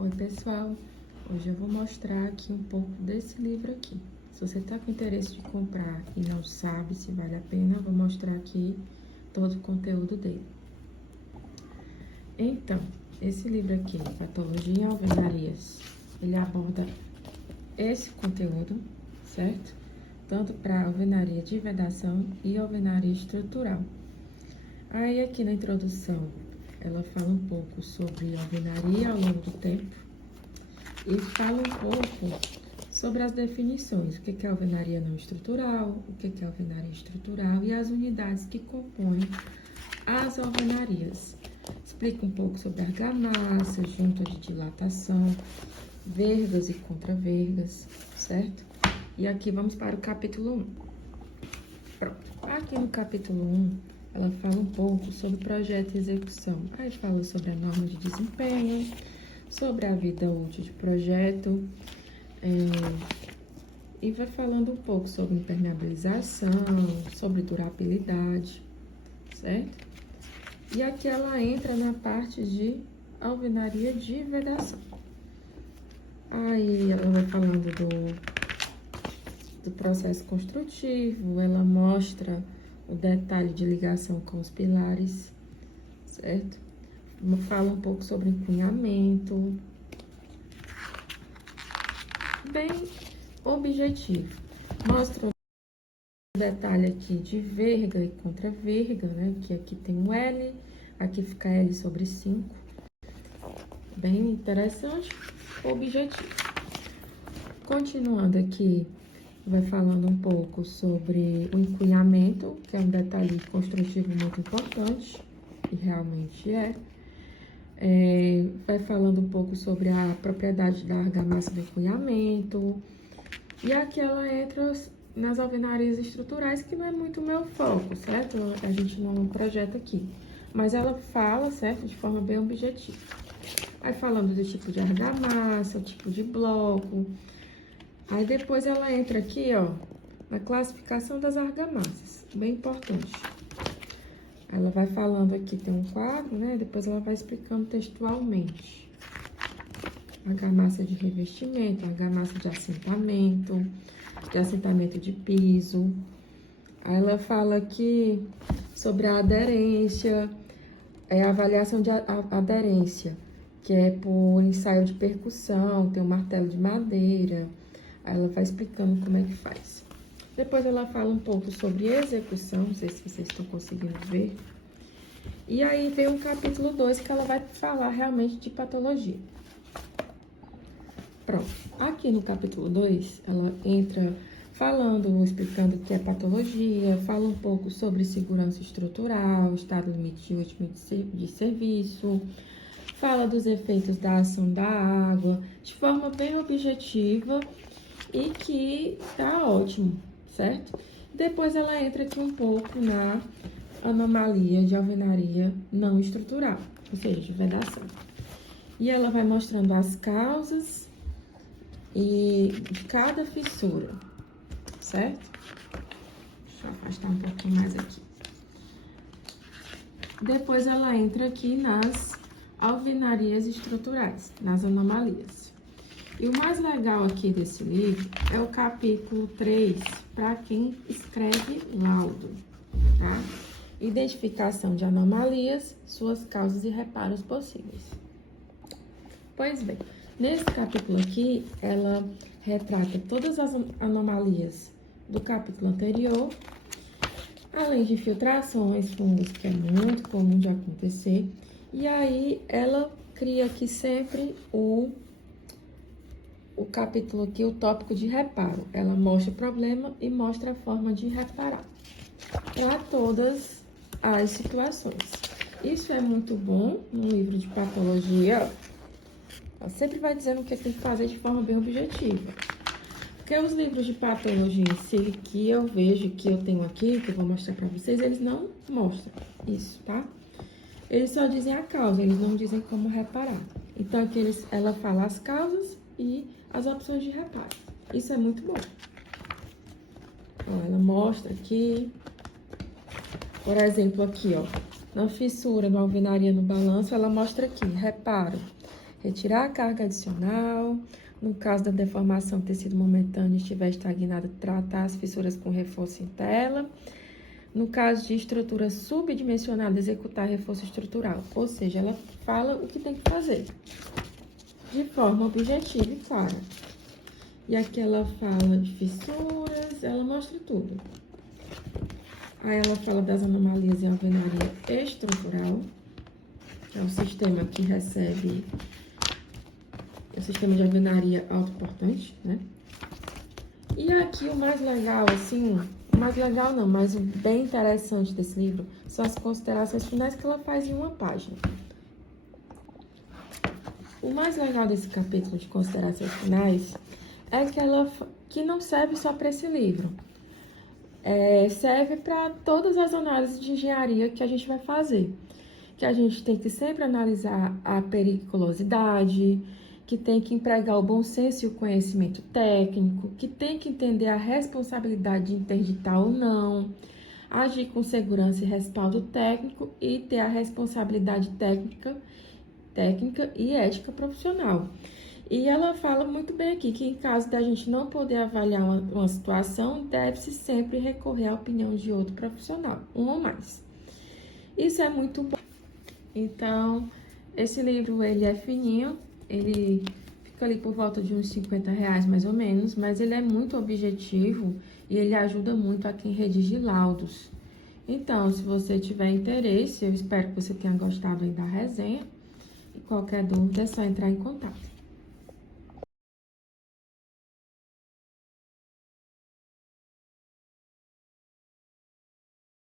Oi pessoal, hoje eu vou mostrar aqui um pouco desse livro aqui. Se você está com interesse de comprar e não sabe se vale a pena, eu vou mostrar aqui todo o conteúdo dele. Então, esse livro aqui, Patologia em Alvenarias, ele aborda esse conteúdo, certo? Tanto para alvenaria de vedação e alvenaria estrutural. Aí aqui na introdução, ela fala um pouco sobre alvenaria ao longo do tempo e fala um pouco sobre as definições, o que é alvenaria não estrutural, o que é alvenaria estrutural e as unidades que compõem as alvenarias. Explica um pouco sobre argamassa, junta de dilatação, vergas e contravergas, certo? E aqui vamos para o capítulo 1. Pronto. Aqui no capítulo 1, ela fala um pouco sobre projeto e execução. Aí fala sobre a norma de desempenho, sobre a vida útil de projeto, e vai falando um pouco sobre impermeabilização, sobre durabilidade, certo? E aqui ela entra na parte de alvenaria de vedação. Aí ela vai falando do processo construtivo, ela mostra o detalhe de ligação com os pilares, certo? Fala um pouco sobre encunhamento, bem objetivo. Mostra o detalhe aqui de verga e contraverga, né? Que aqui tem um L, aqui fica L sobre 5. Bem interessante, objetivo. Continuando aqui, vai falando um pouco sobre o encunhamento, que é um detalhe construtivo muito importante, e realmente é. Vai falando um pouco sobre a propriedade da argamassa do encunhamento. E aqui ela entra nas alvenarias estruturais, que não é muito o meu foco, certo? A gente não projeta aqui. Mas ela fala, certo? De forma bem objetiva. Aí falando do tipo de argamassa, o tipo de bloco. Aí depois ela entra aqui, ó, na classificação das argamassas, bem importante. Ela vai falando aqui, tem um quadro, né? Depois ela vai explicando textualmente. Argamassa de revestimento, argamassa de assentamento de piso. Aí ela fala aqui sobre a aderência, a avaliação de aderência, que é por ensaio de percussão, tem um martelo de madeira. Aí ela vai explicando como é que faz. Depois ela fala um pouco sobre execução, não sei se vocês estão conseguindo ver. E aí vem um capítulo 2 que ela vai falar realmente de patologia. Pronto. Aqui no capítulo 2, ela entra falando, explicando o que é patologia, fala um pouco sobre segurança estrutural, estado limite último de serviço, fala dos efeitos da ação da água, de forma bem objetiva e que tá ótimo, certo? Depois ela entra aqui um pouco na anomalia de alvenaria não estrutural, ou seja, de vedação. E ela vai mostrando as causas e de cada fissura, certo? Deixa eu afastar um pouquinho mais aqui. Depois ela entra aqui nas alvenarias estruturais, nas anomalias. E o mais legal aqui desse livro é o capítulo 3, para quem escreve laudo, tá? Identificação de anomalias, suas causas e reparos possíveis. Pois bem, nesse capítulo aqui, ela retrata todas as anomalias do capítulo anterior, além de filtrações, fungos, que é muito comum de acontecer. E aí, ela cria aqui sempre o capítulo aqui, o tópico de reparo. Ela mostra o problema e mostra a forma de reparar para todas as situações. Isso é muito bom no livro de patologia. Ela sempre vai dizendo o que tem que fazer de forma bem objetiva. Porque os livros de patologia em si, que eu vejo, que eu tenho aqui, que eu vou mostrar para vocês, eles não mostram isso, tá? Eles só dizem a causa, eles não dizem como reparar. Então, aqui ela fala as causas e as opções de reparo. Isso é muito bom. Ó, ela mostra aqui, por exemplo, aqui, ó, na fissura, na alvenaria, no balanço, ela mostra aqui, reparo. retirar a carga adicional. No caso da deformação tecido momentâneo estiver estagnado, tratar as fissuras com reforço em tela. No caso de estrutura subdimensionada, executar reforço estrutural. Ou seja, ela fala o que tem que fazer, de forma objetiva e clara. E aqui ela fala de fissuras, ela mostra tudo. Aí ela fala das anomalias em alvenaria estrutural, que é o sistema que recebe, o sistema de alvenaria autoportante, né? E aqui o mais legal, assim, o mais legal não, mas o bem interessante desse livro são as considerações finais que ela faz em uma página. O mais legal desse capítulo de considerações finais é que não serve só para esse livro. Serve para todas as análises de engenharia que a gente vai fazer. Que a gente tem que sempre analisar a periculosidade, que tem que empregar o bom senso e o conhecimento técnico, que tem que entender a responsabilidade de interditar ou não, agir com segurança e respaldo técnico e ter a responsabilidade técnica e ética profissional. E ela fala muito bem aqui que, em caso da gente não poder avaliar uma situação, deve-se sempre recorrer à opinião de outro profissional, um ou mais. Isso é muito bom. Então, esse livro, ele é fininho, ele fica ali por volta de uns R$50 mais ou menos, mas ele é muito objetivo e ele ajuda muito a quem redige laudos. Então, se você tiver interesse, eu espero que você tenha gostado aí da resenha. E qualquer dúvida é só entrar em contato.